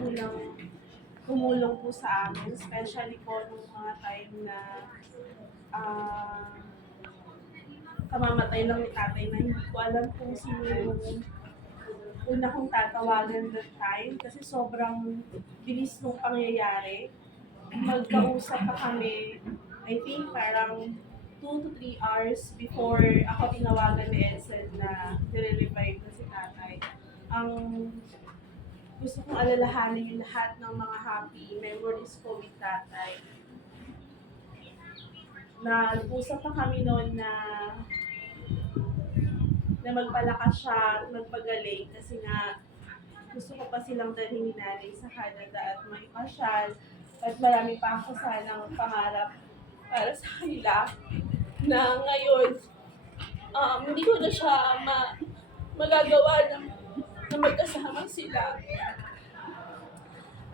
unang tumulong po sa amin, especially po nung mga time na ah, kamamatay lang ni tatay na hindi ko alam kung sino yung una kong tatawagan that time kasi sobrang bilis nung pangyayari. Magkausap pa kami, I think parang 2 to 3 hours before ako tinawagan ni Edsel na nire-revive na si tatay. Ang gusto kong alalahanin yung lahat ng mga happy memories ko with tatay. Nag-usap pa kami noon na magpalakas siya, magpagaling kasi nga gusto ko pa silang dalhin ni nanay sa Canada at maipasyal at marami pa ako sanang pangarap para sa kanila na ngayon hindi ko na siya magagawa na magkasama sila.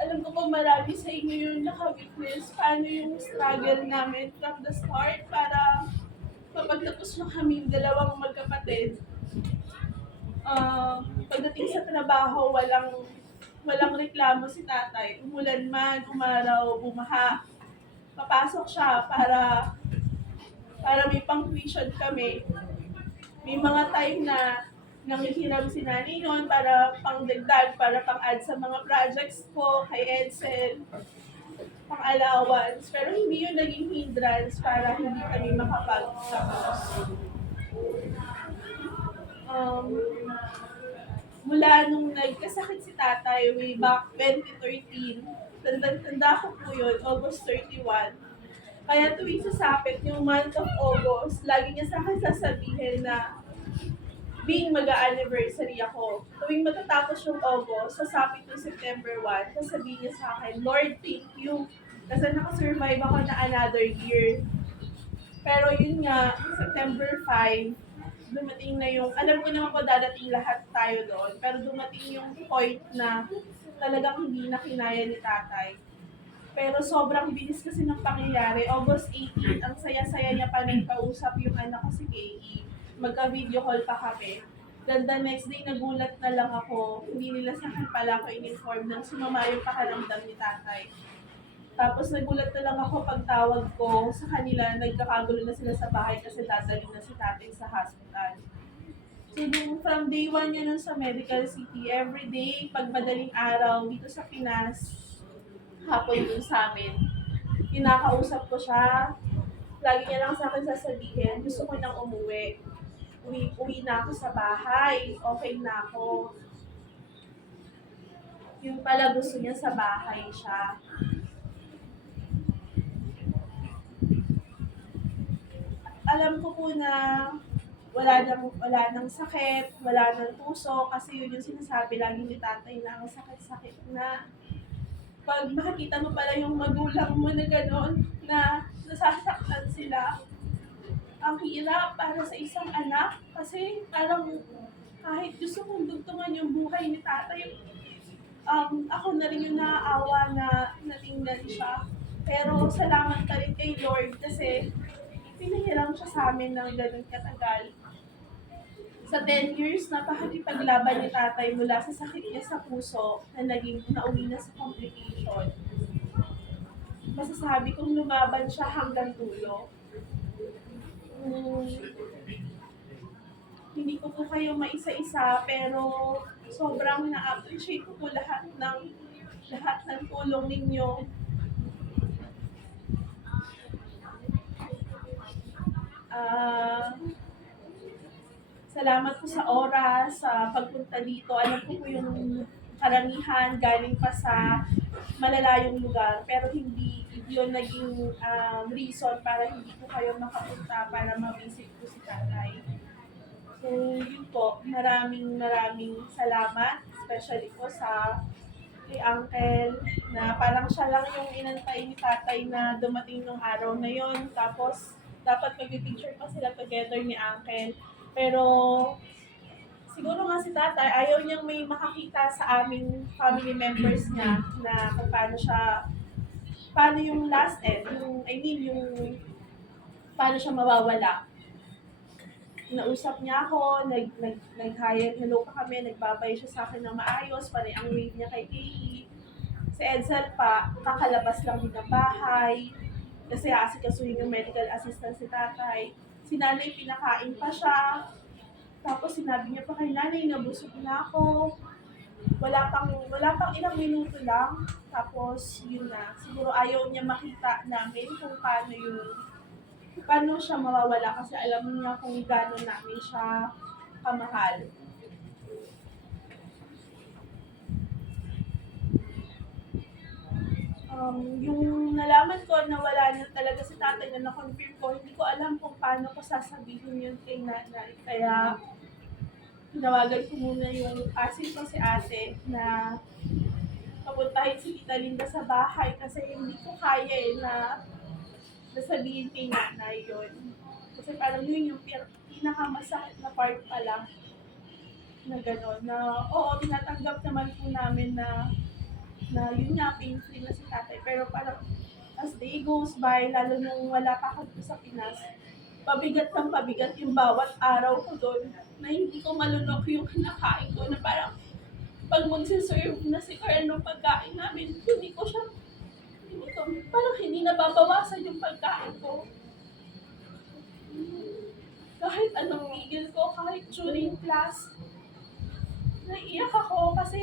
Alam ko pag marami sa inyo yung naka-witness paano yung struggle namin from the start para mapagtapos na kami dalawang magkapatid. Pagdating sa trabaho, walang reklamo si tatay. Umulan man, umaraw, bumaha. Papasok siya para may pang-tuition kami. May mga time na nanghihiram si nanay noon para pang-dagdag, para pang-add sa mga projects ko kay Edsel, pang-allowance. Pero hindi yun naging hindrance para hindi kami makapagtapos. Mula nung nagkasakit si tatay way back 2013, tanda ko po yun, August 31. Kaya tuwing sasapit yung month of August, lagi niya sa akin sasabihin na being mag-anniversary ako. Tuwing matatapos yung August, sasapit yung September 1, sasabihin niya sa akin, Lord, thank you. Kasi nakasurvive ako na another year. Pero yun nga, September 5, dumating na yung, alam ko naman po dadating lahat tayo doon, pero dumating yung point na talagang hindi na kinaya ni tatay. Pero sobrang bilis kasi ng pangyayari. August 18, ang saya-saya niya pa nang kausap yung anak ko si Kay. Magka-video call pa kami. Then the next day, nagulat na lang ako. Hindi nila sa akin pala ako in-inform ng sumama yung pakaramdam ni tatay. Tapos nagulat na lang ako pagtawag ko sa kanila, nagkakagulo na sila sa bahay kasi dadalhin na si tatay sa hospital. So, from day 1 yun nun sa Medical City, every day, pag madaling araw, dito sa Pinas, hapon dun sa amin, kinakausap ko siya. Lagi niya lang sa akin sasabihin, gusto ko nang umuwi. Uwi na ako sa bahay, okay na ako. Yung pala gusto niya sa bahay siya. Alam ko po na wala nang sakit, wala nang puso, kasi yun yung sinasabi lagi ni tatay na ang sakit-sakit na. Pag makikita mo pala yung magulang mo na gano'n, na nasasaktan sila, ang hirap para sa isang anak, kasi parang kahit gusto kong dugtungan yung buhay ni tatay, ako na rin yung naaawa na natingnan siya. Pero salamat pa rin kay Lord kasi pinahiram siya sa amin ng ganun katagal. Sa 10 years, napakikipaglaban ni tatay mula sa sakit niya sa puso na naging nauwi na sa complication. Masasabi kong lumaban siya hanggang dulo. Hindi ko po kayo maisa-isa, pero sobrang na-appreciate ko po lahat ng tulong ninyo. Salamat po sa oras, sa pagpunta dito. Alam ko po yung karamihan galing pa sa malalayong lugar, pero hindi yun naging reason para hindi po kayo makapunta para ma-visit po si tatay. So, yun po, maraming salamat, especially po sa kay Uncle, na parang siya lang yung inantay ni tatay na dumating nung araw na yon. Tapos, dapat mag-picture pa sila together ni Uncle. Pero, siguro nga si tatay, ayaw niyang may makakita sa aming family members niya na kung paano yung last end, yung paano siya mawawala. Nausap niya ako, nag-hire, hello pa kami, nagbabay siya sa akin ng maayos, panay ang wave niya kay Kay. Si Edsel pa, kakalabas lang din ng bahay. Kasi aasikasuhin yung medical assistant si tatay. Si nanay, pinakain pa siya. Tapos sinabi niya pa kay nanay, nabusog na ako. Wala pang ilang minuto lang. Tapos, yun na. Siguro ayaw niya makita namin kung paano siya mawawala kasi alam niya kung gaano namin siya kamahal. Yung nalaman ko na wala na talaga si tatay na na-confirm ko, hindi ko alam kung paano ko sasabihin yun kay nanay. Kaya, tinawagan ko muna yung asin ko si ate na papuntahin si Tita Linda sa bahay kasi hindi ko kaya na sabihin kay nanay yun. Kasi parang yun yung pinakamasakit na part pa lang na gano'n. Na oo, tinatanggap naman po namin na yun nga, pain-free na si tatay. Pero parang as day goes by, lalo nung wala pa ako sa Pinas, pabigat ng pabigat yung bawat araw ko doon na hindi ko malunok yung kinakain ko na parang pag magsiserve na si Carl ng pagkain namin, parang hindi nababawasan yung pagkain ko. Kahit anong tigil ko, kahit during class, naiiyak ako kasi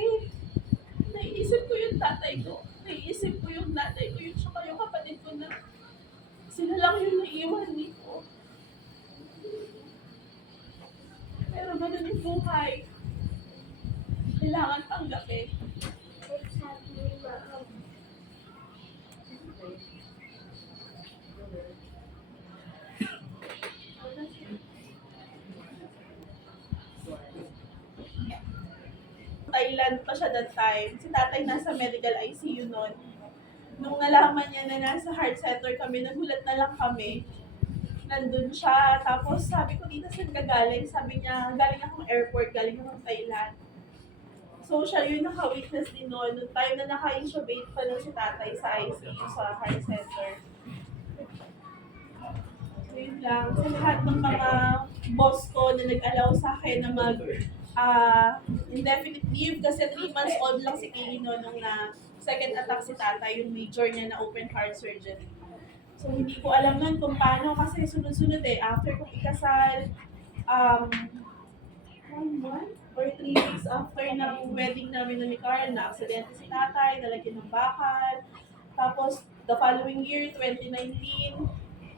naiisip ko yung tatay ko. Naiisip ko yung nanay ko, yung tsaka yung kapatid ko na sila lang yung naiiwan dito. Pero ganun yung buhay. Kailangan tanggapin. Thailand pa siya that time. Si tatay nasa medical ICU noon. Nung nalaman niya na nasa heart center kami, nagulat na lang kami. Nandun siya. Tapos sabi ko, dito saan ka galing? Sabi niya, galing akong airport, galing akong Thailand. So siya yung naka-witness din noon. Noong time na naka-intubate pa nun si tatay sa ICU sa heart center. So yun lang. Sa lahat ng mga boss ko na nag-allow sa akin na indefinite leave kasi 3 months old lang si Kay nung na second attack si tatay, yung major niya na open heart surgery. So hindi ko alam nun kung paano kasi sunod-sunod after kong ikasal, 1 month or 3 weeks after ng wedding namin ni Carl, na aksidente si tatay, nalagyan ng bakal. Tapos the following year, 2019,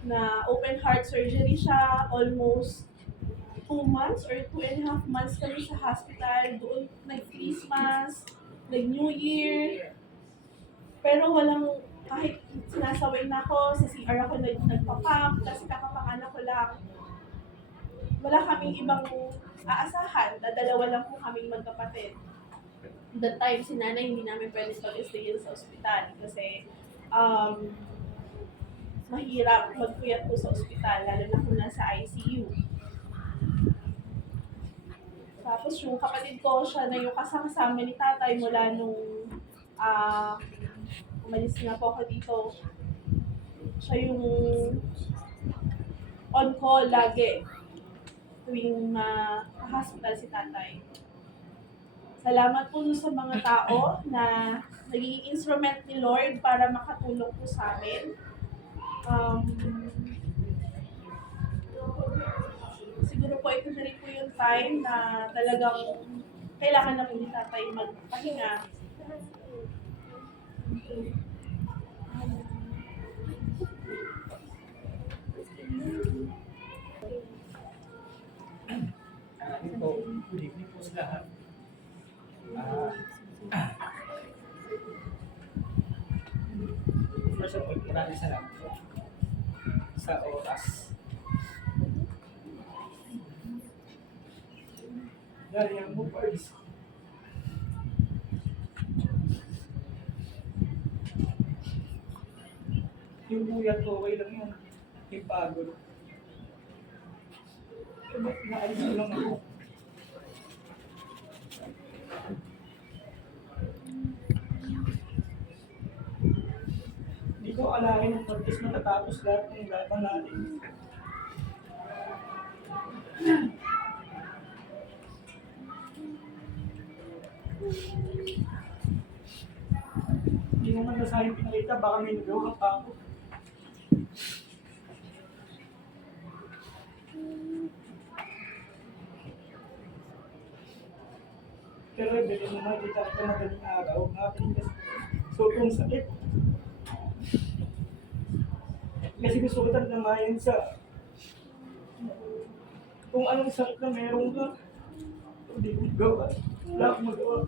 na open heart surgery siya, almost 2 months or 2.5 months kami sa hospital. Doon nag-Christmas, nag-New Year. Pero walang, kahit sinasaway na ako, sa CR ako nagpa-pump kasi kakapanganak ko lang. Wala kaming ibang aasahan. Dalawa lang po kaming magkapatid. That time, si nanay hindi namin pwede pag-stay sa ospital kasi mahirap magpuyat po sa ospital, lalo na kung nasa ICU. Tapos yung kapatid ko, siya na yung kasama ni tatay mula nung umalis na po ako dito. Siya yung on call lagi tuwing hospital si tatay. Salamat po sa mga tao na naging instrument ni Lord para makatulong po sa amin. Siguro po ito na rin po yung time na talagang kailangan na po ni tatay magpahinga. Good evening po sa lahat. First of all, maraming salamat po sa oras. Dari ang movers. Yung buyat ko, okay lang yun. Yung pagod. Naalis ko lang ako. Hindi ko alahin ng purpose matatapos lahat ng laban natin. mo man na sa akin pinakita, baka may nagawa pa ako. Pero bilhin mo makikita ko madaling araw, happening kasi sobrang sakit. Kasi gusto ko talaga mayan sa kung anong sakit na meron ka. Hindi ko gawa. Wala akong magawa.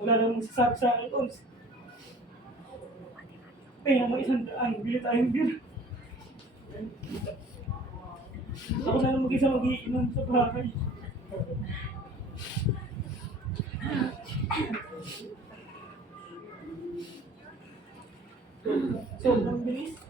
Wala namang magsasabi sa akin, Tons. Kaya mo 100, bili tayong beer. Ako na lang mag-isa mag-iinom sa bahay. Sobrang bilis.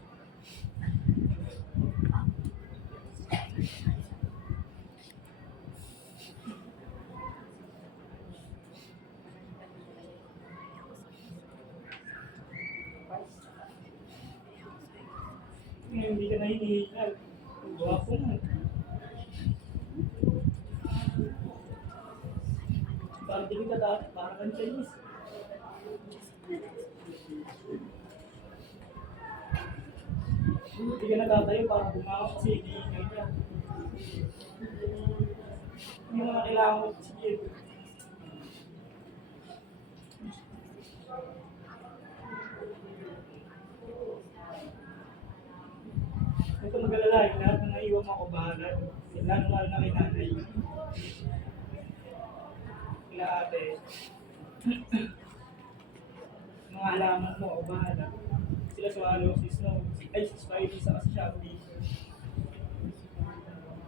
Ngayon hindi ka na hinihingal. Ang gwapo mo. Parang di ka dati, parang kang Chinese. Hindi ka natatayo para bumawa kasi hinihingal ka. Yung mga kailangan mo, sige. Ito mag-alala, yung lahat ng naiwan mo ako bahala. Lalo na kay nanay. Kila ate. Mga halaman mo ako bahala. Sila swallow, si Snow, si Spidey, saka si Shopee.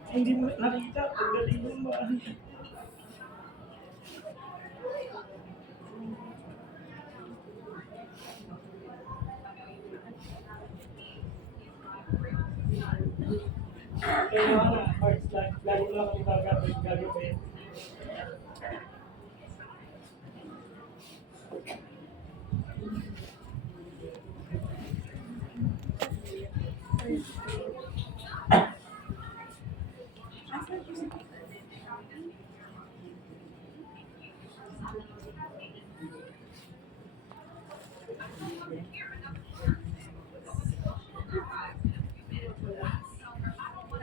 Ay, hindi mo nakita pagdating mo ba? Kaya nga na, hearts, lagi mo lang kami gagawin.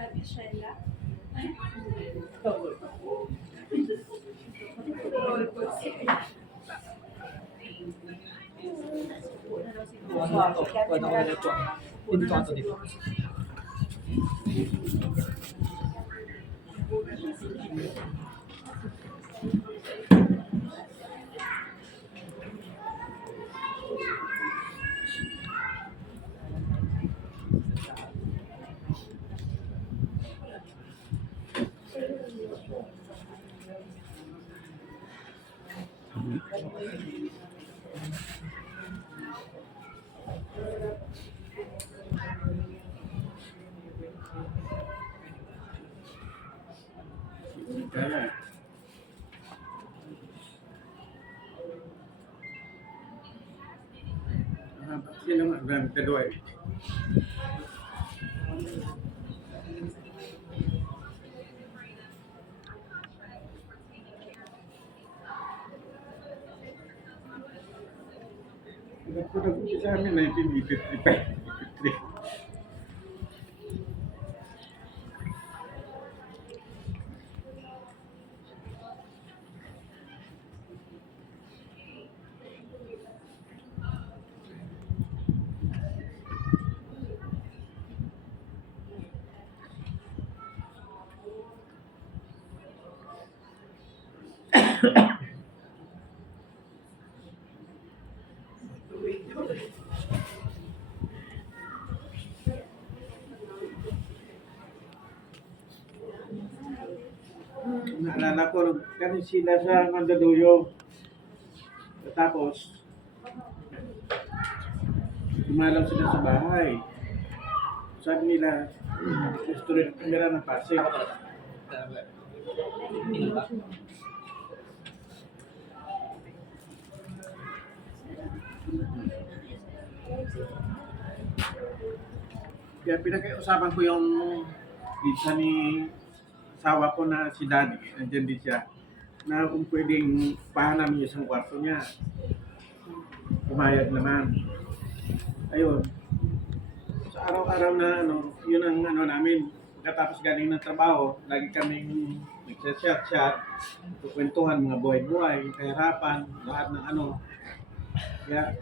Sabi Sheila. Kaya. Sino nga ang kedua eh? Nagpunta sa amin 1953. Naalala ko, ganun sila sa Mandaluyong. Tapos, dumalaw sila sa bahay. Sabi nila, gusto rin kamera ng Pasig. Kaya pinag-usapan ko yung pizza ni asawa ko na si Daddy, nandiyan din siya, na kung pwedeng pahanam yung isang kwarto niya. Pumayag naman. Ayun. Sa araw-araw na ano, yun ang ano namin. Pagkatapos galing ng trabaho, lagi kaming nagchat-chat, kukwentuhan, mga buhay-buhay, kahirapan, lahat ng ano. Kaya,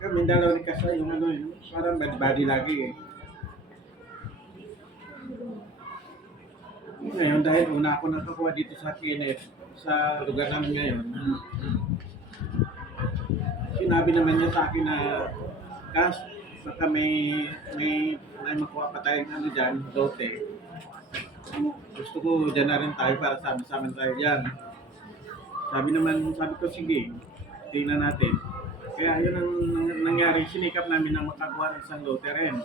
kami dalawa ni Kasay, yung ano, yung parang body-body lagi eh. Ngayon, dahil una ako nakakuha dito sa KNF, sa lugar namin ngayon, sinabi naman niya sa akin na, Kas, baka may makuha pa tayong ano dyan, lote. Gusto ko dyan na rin tayo para sama-sama tayo dyan. Sabi ko, sige, tingnan natin. Kaya yun ang nangyari, sinikap namin na makakuha ng isang lote rin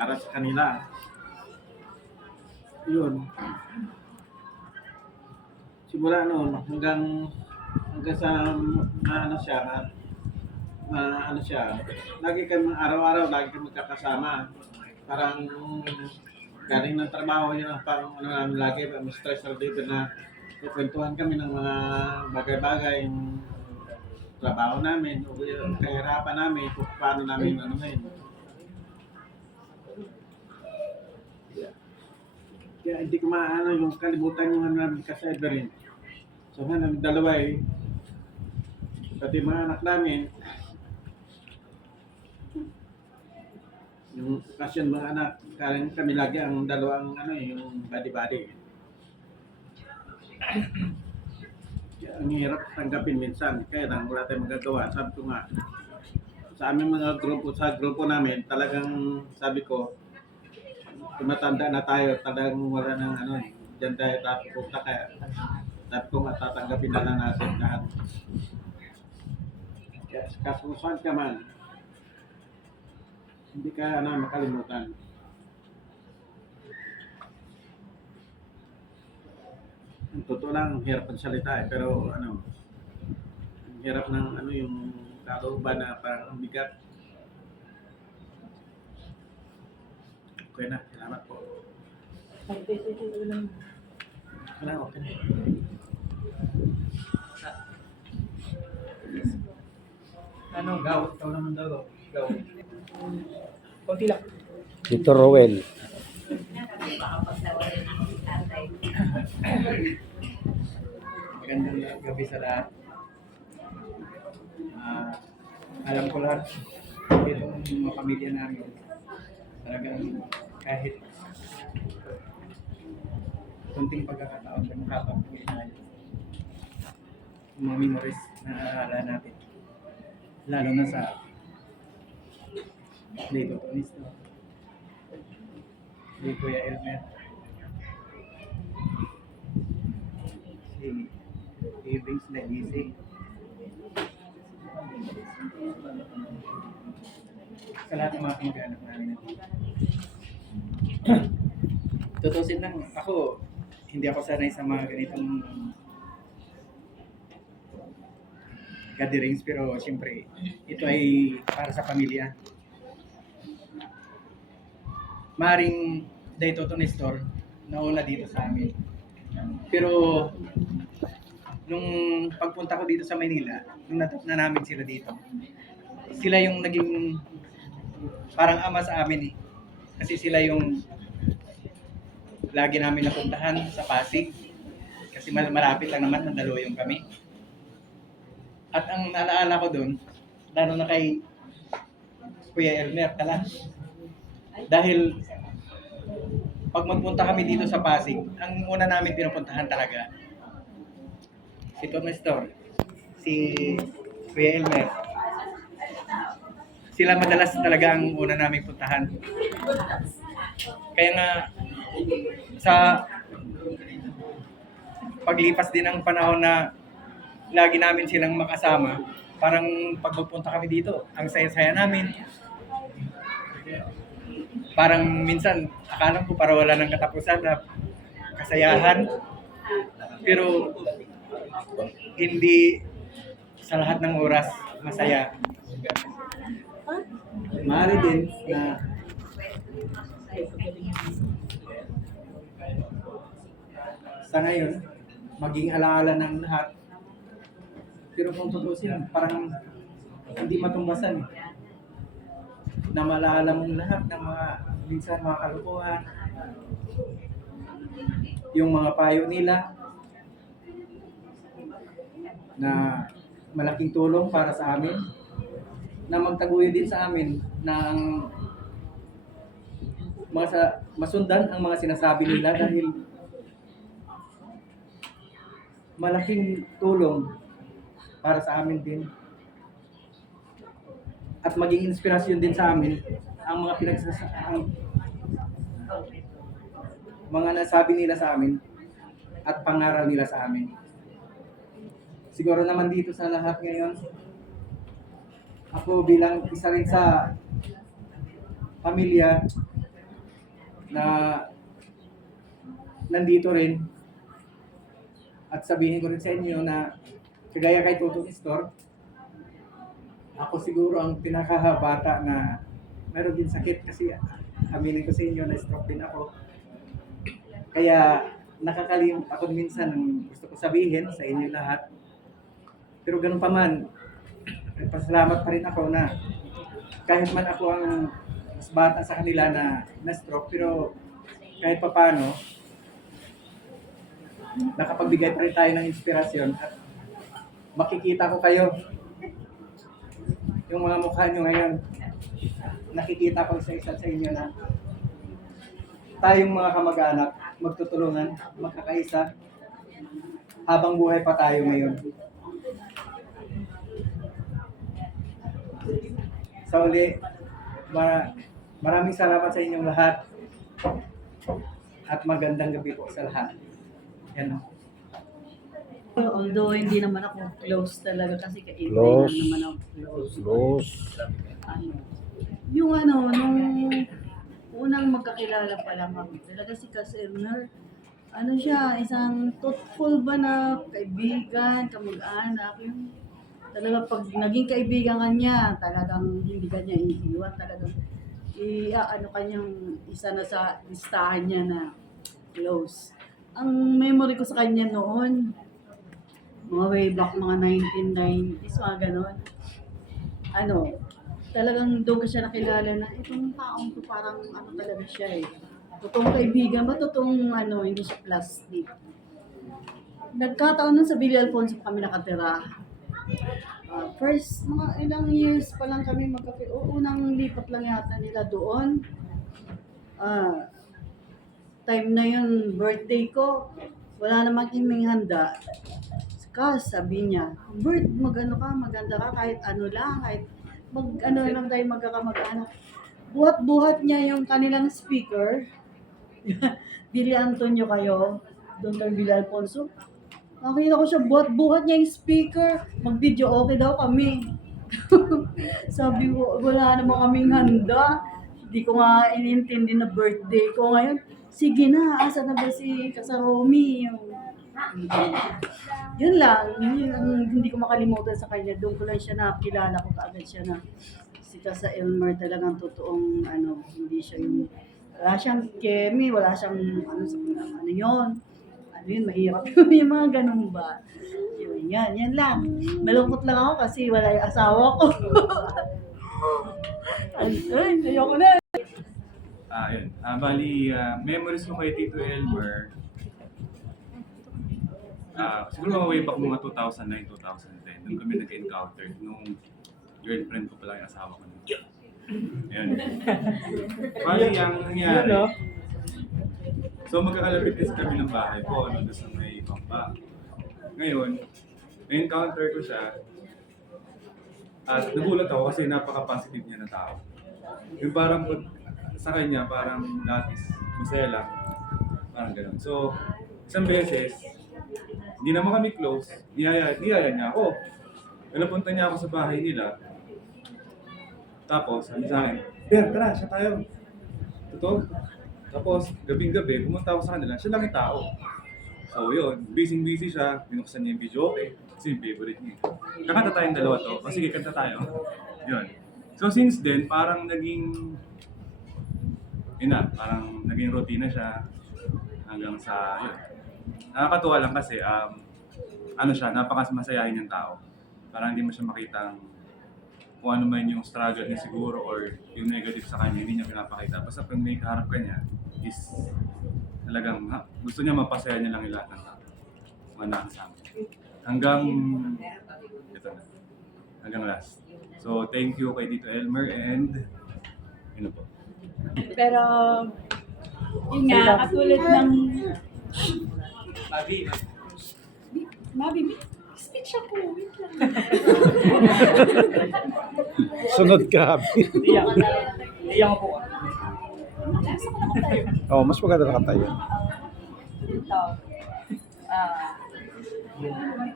para sa kanila. Yun. Simula noon hanggang sa ano siya, lagi kami araw-araw lagi kami magkakasama. Parang galing ng trabaho yun ang pang ano namin lagi, stress dito na kukwentuhan kami ng mga bagay-bagay yung trabaho namin, o yung kahirapan namin, kung paano namin ano ngayon. Kaya hindi ko maano yung kalimutan yung ano namin kasi rin. So nga namin dalawa eh. Pati mga anak namin. Yung kasi mga anak, kami lagi ang dalawang ano yung body-body. Kaya ang hirap tanggapin minsan. Kaya lang wala tayong magagawa. Sabi ko nga, sa aming mga grupo namin, talagang sabi ko, tumatanda na tayo, talagang wala nang ano eh. Diyan tayo pupunta kaya. Sabi ko nga, tatanggapin na lang natin lahat. Kaya kung saan ka man, hindi ka na makalimutan. Ang totoo lang, hirap ang salita eh, pero ano, ang hirap ng ano yung kalooban na parang ang bigat. Okay na, salamat po. Wala, okay na. Ano, gaw? Ikaw naman daw. Gaw. Konti lang. Dito Rowel. Magandang gabi sa lahat. Alam ko lahat itong mga pamilya namin. Talagang kahit kunting pagkakataon na makapagpagin tayo. Mga memories na naalala natin. Lalo na sa Lego Tonisto, si Kuya Elmer, si Evans Nagisi, sa lahat ng mga kamag-anak namin. Tutusin lang, ako, hindi ako sanay sa mga ganitong gatherings, pero siyempre, ito ay para sa pamilya. Maring Day Toto Nestor, nauna dito sa amin. Pero, nung pagpunta ko dito sa Maynila, nung natap na namin sila dito, sila yung naging parang ama sa amin eh. Kasi sila yung lagi namin napuntahan sa Pasig. Kasi malapit lang naman, Mandaluyong kami. At ang naalala ko doon, lalo na kay Kuya Elmer, dahil pag magpunta kami dito sa Pasig, ang una namin pinupuntahan talaga, si Tom Nestor, si Kuya Elmer. Sila madalas talaga ang una namin puntahan. Kaya nga, sa paglipas din ng panahon na lagi namin silang makasama, parang pag magpunta kami dito, ang saya-saya namin. Parang minsan, akala ko para wala ng katapusan na kasayahan. Pero hindi sa lahat ng oras masaya. Maaari din na sa ngayon, maging alaala ng lahat. Pero kung tutusin, parang hindi matumbasan eh. Na malaala mong lahat ng mga, minsan mga kalukuhan, yung mga payo nila, na malaking tulong para sa amin, na magtaguyod din sa amin ng masundan ang mga sinasabi nila dahil malaking tulong para sa amin din. At maging inspirasyon din sa amin ang mga nasabi nila sa amin at pangaral nila sa amin. Siguro naman dito sa lahat ngayon, ako bilang isa rin sa pamilya na nandito rin, at sabihin ko rin sa inyo na kagaya kay Tutong Store, ako siguro ang pinakahabata na meron din sakit kasi aminin ko sa inyo na stroke din ako. Kaya nakakalimot ako minsan ng gusto ko sabihin sa inyo lahat. Pero ganun pa man, pasalamat pa rin ako na kahit man ako ang mas bata sa kanila na stroke, pero kahit pa paano, nakapagbigay pa rin tayo ng inspirasyon at makikita ko kayo. Yung mga mukha nyo ngayon, nakikita ko isa-isa sa inyo na tayong mga kamag-anak, magtutulungan, magkakaisa, habang buhay pa tayo ngayon. Sa uli, maraming salamat sa inyong lahat at magandang gabi po sa lahat. Yan. Although hindi naman ako close talaga kasi kaibigan Close. naman ako close. Close. Ano, yung ano, nung unang magkakilala pa lang kami, talaga si Elmer, ano siya, isang thoughtful ba na kaibigan, kamag-anak, yung talaga pag naging kaibigan ka niya, talagang hindi ka niya iiwan, talagang ano kanyang isa na sa listahan niya na close. Ang memory ko sa kanya noon, mga way back, mga 1990s, mga ganon. Ano, talagang doon ko siya nakilala na itong taong to parang ano talaga siya eh. Totoong kaibigan ba? Totoong ano, hindi siya plastic. Nagkataon nun sa Villa Alfonso kami nakatira. First, mga ilang years pa lang kami unang lipat lang yata nila doon. Time na yun, birthday ko, wala namang iming handa. Sabi niya, Bert, maganda ka, kahit ano lang, kahit ano lang tayo magkakamag-anak. Buhat-buhat niya yung kanilang speaker. Billy Antonio kayo, doon tayo Villa Alfonso. Nakita ko siya, buhat-buhat niya yung speaker. Mag-video okay daw kami. Sabi ko, wala naman kaming handa. Hindi ko nga inintindi na birthday ko ngayon. Sige na, asa na ba si Kasaromi? Yun lang, yun ang hindi ko makalimutan sa kanya. Doon ko lang siya nakilala ko kaagad siya na si Kasa Elmer talagang totoong ano, hindi siya yung wala siyang kemi, wala siyang ano sa ano yun. Ano yun, mahirap yun, yung mga ganun ba. Yun, yan lang. Malungkot lang ako kasi wala yung asawa ko. Ay, ayoko na. Yun. Bali, memories ko kay Tito Elmer, siguro mga way back mga 2009, 2010, nung kami nag-encounter, nung girlfriend ko pala yung asawa ko. Ayun. Bali, ang nangyari, so magkakalapit kasi kami ng bahay ko, doon sa may pampa. Ngayon, na-encounter ko siya, at nagulat ako kasi napaka-positive niya na tao. Yung parang sa kanya, parang datis, masaya lang, parang gano'n. So, isang beses, hindi naman kami close, niyaya niya ako. Napunta niya ako sa bahay nila. Tapos, sabi sa akin, "Per, tara, siya tayo." Totoo. Tapos, gabing-gabi, pumunta ako sa kanila, siya lang yung tao. So, yun, busy siya, binuksan niya yung video, okay, kasi yung favorite niya. Kakanta tayong dalawa to, o sige, kanta tayo. Yun. So, since then, parang naging, parang naging routine na siya hanggang sa, yun, nakakatuwa lang kasi, ano siya, napakamasayahin yung tao. Parang hindi mo siya makita kung ano man yung struggle niya siguro or yung negative sa kanya, hindi niya pinapakita. Basta pag may kaharap ka niya, is talagang gusto niya mapasaya niya lang yung lahat ng tao. Mga nakasama. Hanggang, ito na, hanggang last. So, thank you kay Tito Elmer and, ano po? Pero, yun nga, katulad ng... Mabi, Mabi, speech ako, wait lang. Sunod ka, Habi. Iyak. Iyak po ka. Nasa ko naman tayo. Oh, mas maganda nakatayo. Ito.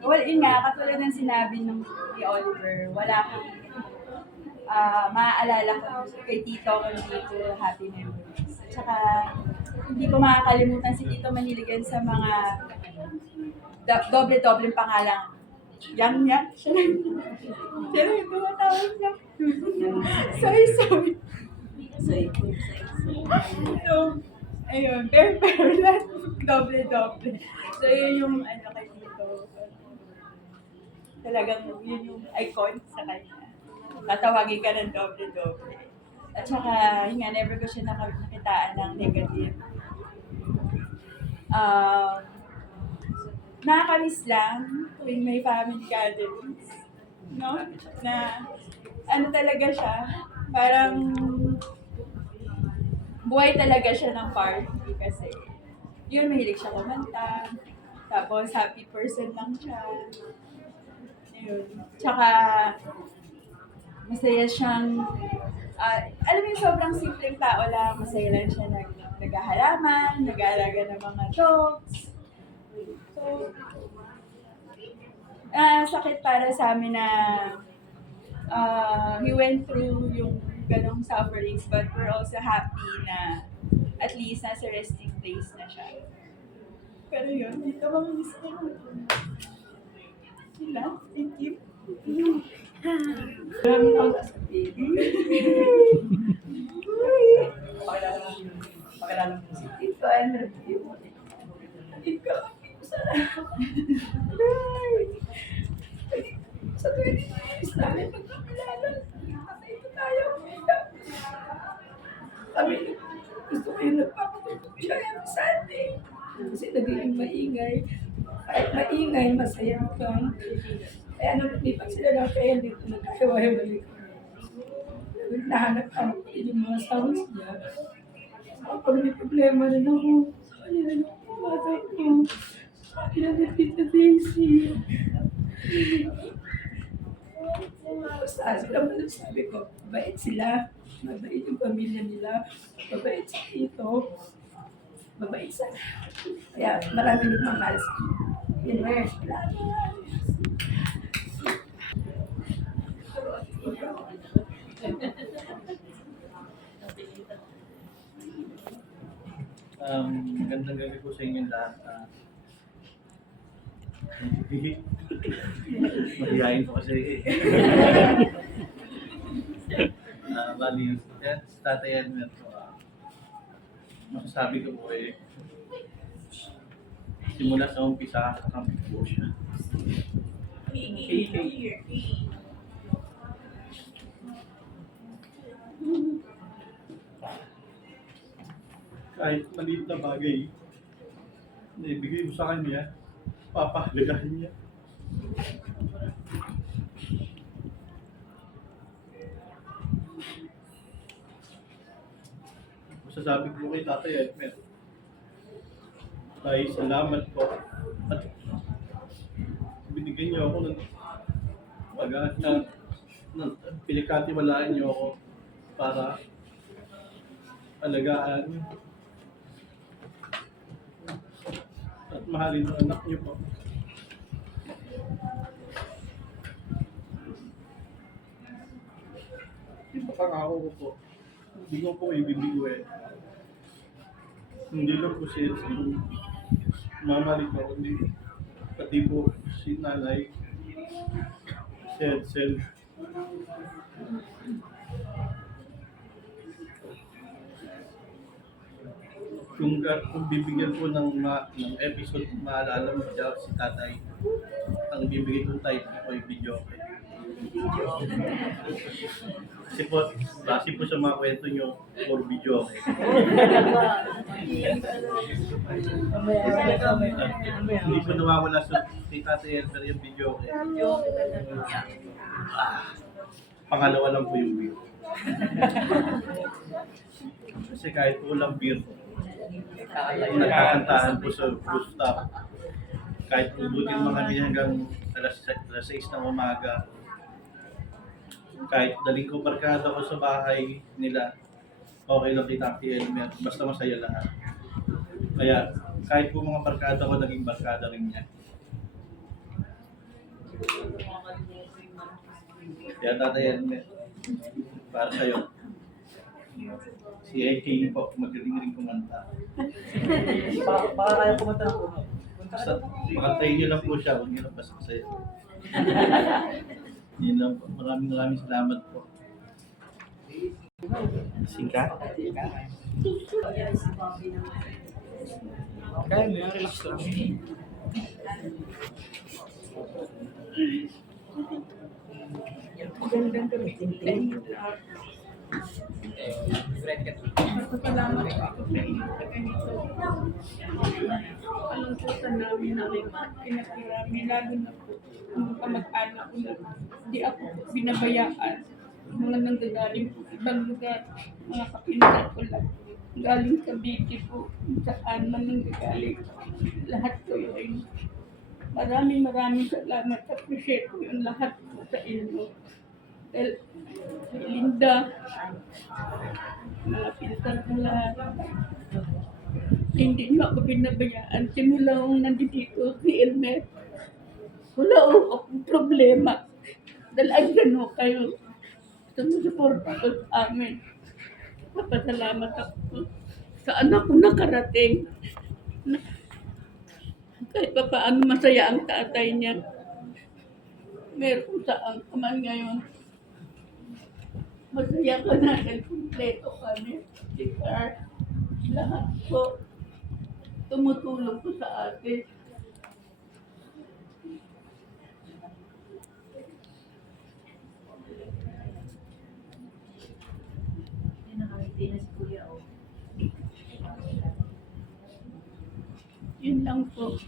Well, yun nga, katulad ng sinabi ng ni Oliver, wala kang maaalala ko kay Tito kung dito happy memories. Tsaka, hindi ko makakalimutan si Tito Maniligan sa mga doble-dobleng pangalan. Yang. Siya lang yung tumatawag niya. Sorry. So, ayun, pero lang, doble-doble. So, yun yung ano kay Tito. Talagang yun yung icon sa kanya. Tatawagin ka ng doble-doble. At saka, yun nga, never ko siya nakitaan ng negative. Nakakamiss lang tuwing may family gatherings. No? Na, ano talaga siya, parang buhay talaga siya ng party kasi yun, mahilig siya kumanta. Tapos, happy person lang siya. Ayun. Tsaka, masaya siyang, alam mo yung sobrang simpleng tao lang, masaya lang siya naghahalaman, nag-aalaga ng mga dogs. So, sakit para sa amin na he went through yung ganong sufferings, but we're also happy na at least nasa resting place na siya. Pero yun, dito mga miss ko. Sila, thank you. Maraming ako sasabihin. Pakilala mo si Tito, I love you. Tito, sarap. Sa 20 years namin magkakilala. Nakatayo tayo. Kami, gusto ko yung nagpapatulog siya yung Sunday. Kasi naging maingay. Kahit maingay, masaya ka. Kaya nung lumipat sila ng kaya dito, nagkahiwa-hiwalay ko. Nahanap-hanap ko yung mga sounds niya. Pag may problema rin ako, sa kanila ng bata ko. Sa kanila ng Tita Daisy. Basta sila mo sabi ko, mabait sila. Mabait yung pamilya nila. Mabait si Tito. Mabait sana. Kaya marami nagmamahal sa universe. Magandang gabi po sa inyong lahat. Mahihayin po kasi. Bali, yan, si Tatay Edmer po. Masasabi ko po simula sa umpisa, kakampi po siya. Kahit maliit na bagay, ibigay mo sa kanya, papahalagahan niya. Masasabi ko kay Tatay Edmer, ay salamat po at binigyan niyo ako ng pinikatiwalaan niyo ako para alagaan at mahalin ang anak niyo po. Yung pangako ko po, hindi ko po ibibigay. Hindi lang po si mamalit ako, hindi pati po si nanay, si Edsel. kung bibigyan po ng episode, maalala mo siya si tatay, ang bibigay kong title po ay video. Kasi po, base po sa mga kwento nyo, for video. Hindi po nawawala sa si tatay Elmer yung video. Pangalawa lang po yung beer. Kasi kahit po walang beer, nagkakantahan po sa rooftop. Kahit ubutin mga kami hanggang alas 6 ng umaga. Kahit daling ko barkada ko sa bahay nila, okay lang kay Tati Elmer, basta masaya lahat. Kaya kahit po mga barkada ko, naging barkada rin niya. Kaya Tati Elmer, para sa'yo. Si AK po, magaling rin kumanta. Baka kaya kumanta ng puno. Basta makantay niyo lang po siya, huwag niyo lang basta sa'yo. Yun lang po. Maraming salamat po. Singka? Kaya mo yan, relax lang. Magandang gabi sa inyo lahat. Magpapalamat po ako sa inyo sa ganito. Alam po sa namin na pinakirami, lalo na po ang kamag-anak ko na di ako po binabayaan. Mga nanggagaling po ibang lugar, mga kapinsan ko lang. Galing sa Cavite po, saan man nanggagaling. Lahat po yun. Maraming salamat. Appreciate ko yung lahat po sa inyo. Dahil si Linda, mga pinsan ko lahat. Hindi mo ako binabayaan. Simula akong nandito si Elmer. Wala akong problema. Dahil andyan ho kayo. Sumusuporta ko sa amin. Papasalamat ako sa anak ko nakarating. Kahit pa paano masaya ang tatay niya. Meron saan ka man ngayon. Masaya ka na dahil kumpleto kami. Si Car, lahat po tumutulong po sa atin. Yun lang po.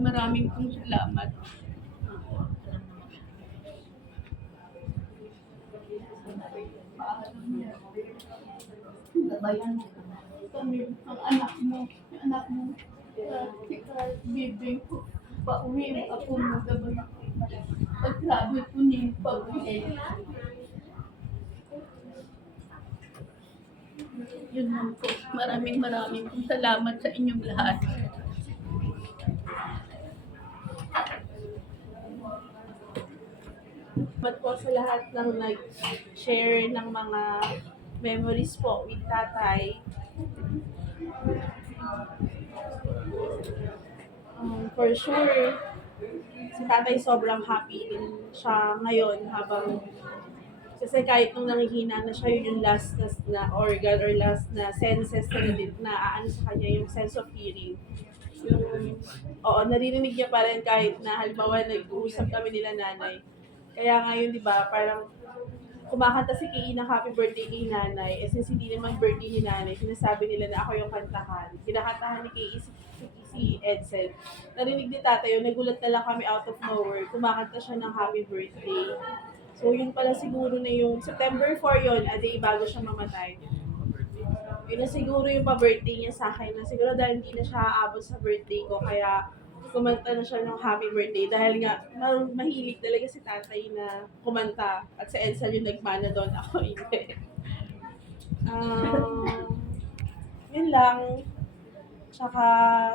Maraming pong salamat. Kami, ang anak mo, si Carl, bibig ko, pauwi ako mo gabi. Pagsabi ko niya pauwi. Yun lang po. Maraming pong salamat sa inyong lahat. Salamat po sa lahat ng nag-share ng mga memories po with tatay. For sure, si tatay sobrang happy din siya ngayon habang kasi kahit nung nanghihina na siya, yun yung last na organ or last na senses na aano sa kanya yung sense of hearing. Oo, naririnig niya pa rin kahit na halimbawa nag-uusap kami nila nanay. Kaya ngayon, di ba, parang kumakanta si Kay na happy birthday kay nanay. Since hindi naman birthday ni nanay, sinasabi nila na ako yung kantahan. Kinakantahan ni Kay si Edsel. Narinig ni tatay yun, nagulat na lang kami out of nowhere. Kumakanta siya ng happy birthday. So yun pala siguro na yung September 4 yun, a day bago siya mamatay. Yun na siguro yung pa-birthday niya sa akin na siguro dahil hindi na siya aabot sa birthday ko kaya kumanta na siya ng happy birthday dahil nga mahilig talaga si tatay na kumanta at sa Edsel yung nagmana doon, ako hindi. Yun lang. Tsaka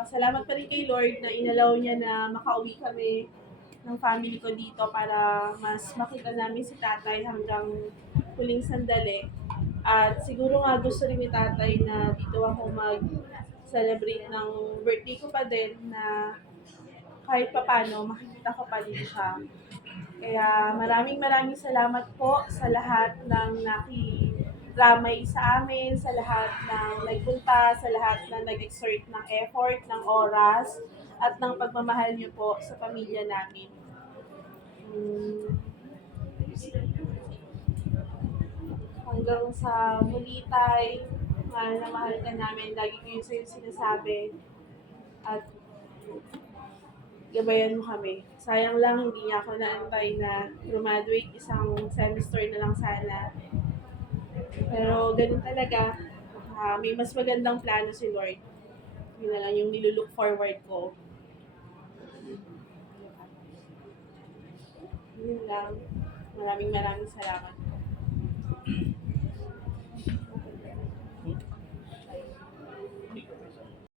salamat pa rin kay Lord na inalaw niya na makauwi kami ng family ko dito para mas makita namin si tatay hanggang huling sandali. At siguro nga gusto rin ni tatay na dito ako mag-celebrate ng birthday ko pa din na kahit papano makikita ko pa din siya. Kaya maraming salamat po sa lahat ng nakiramay sa amin, sa lahat ng nagpunta, sa lahat na nag-exert ng effort, ng oras, at ng pagmamahal niyo po sa pamilya namin. Hanggang sa muli, Tay, mahal na mahal ka namin. Lagi ko yung sa'yo sinasabi. At gabayan mo kami. Sayang lang, hindi niya ako naantay na graduate. Isang semester na lang sana. Pero ganun talaga. May mas magandang plano si Lord. Yun na lang yung nilulook forward ko. Yun lang. Maraming salamat.